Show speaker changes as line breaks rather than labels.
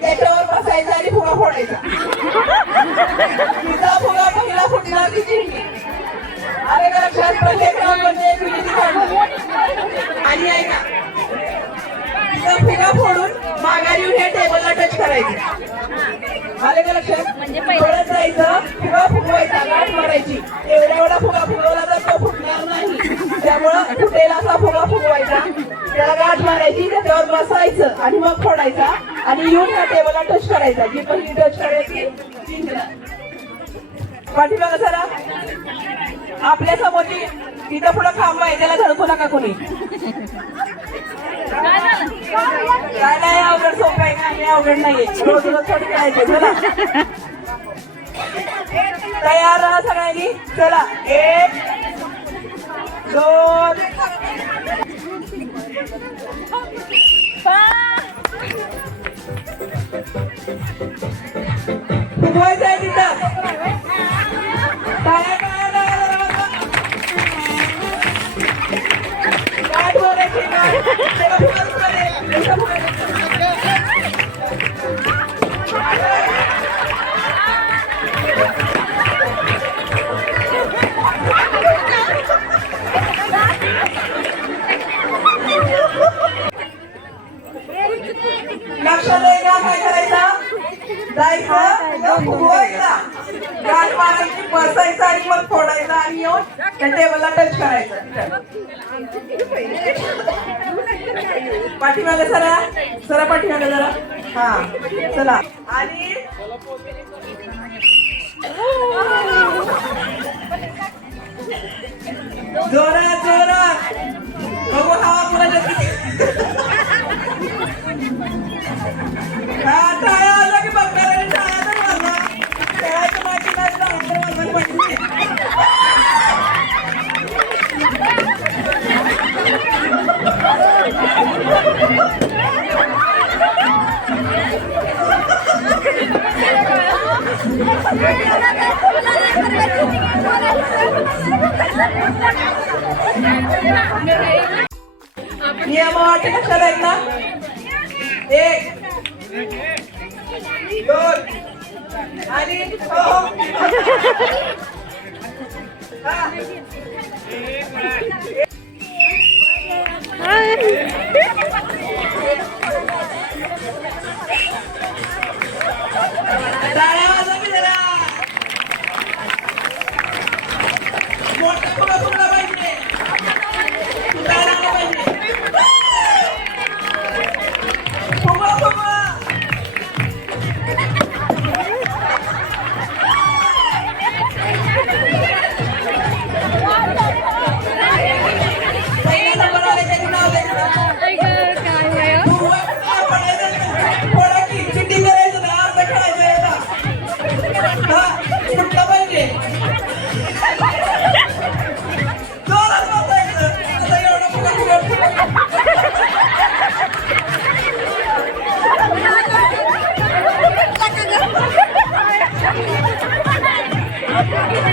त्याच्यावर बसायचं आणि फुगा फोडायचा. तिचा फुगा पहिला फुटला की जिंकली. अरे लक्षात प्रत्येक राऊंडमध्ये एक विजेती काढली आणि ऐका. तिचा फुगा फोडून माघारी येऊन हे टेबलला टच करायचं. आले का लक्षात पळत जायचं फुगा फुगवायचा गाठ मारायची. एवढा एवढा फुगा फुगवला तर तो फुटणार नाही. त्यामुळं फुटेल असा फुगा फुगवायचा. त्याला गाठ मारायची त्याच्यावर बसायचं आणि मग फोडायचा आणि येऊन ह्या टेबलला टच करायचा. जी पहिली टच करायची जिंकणार बघा जरा आपल्यासमोर तिथं पुढं खांब आहे त्याला धडकू नका कोणी. काय नाही अवघड सोपं आहे का नाही अवघड नाहीये. रोज रोज थोडी करायचं चला. तयार राहा सगळ्यांनी. चला. एक दोन फुगवायचं बसायचं आणि मग फोडायचं आणि येऊन त्या टेबलला टच करायचं. पाठीमागे सरा. सरा पाठीमागे जरा. हा चला. आणि नियम वाटे लक्षात आहेत ना एक दोन आणि हो. टाळ्या वाजवा की Yeah.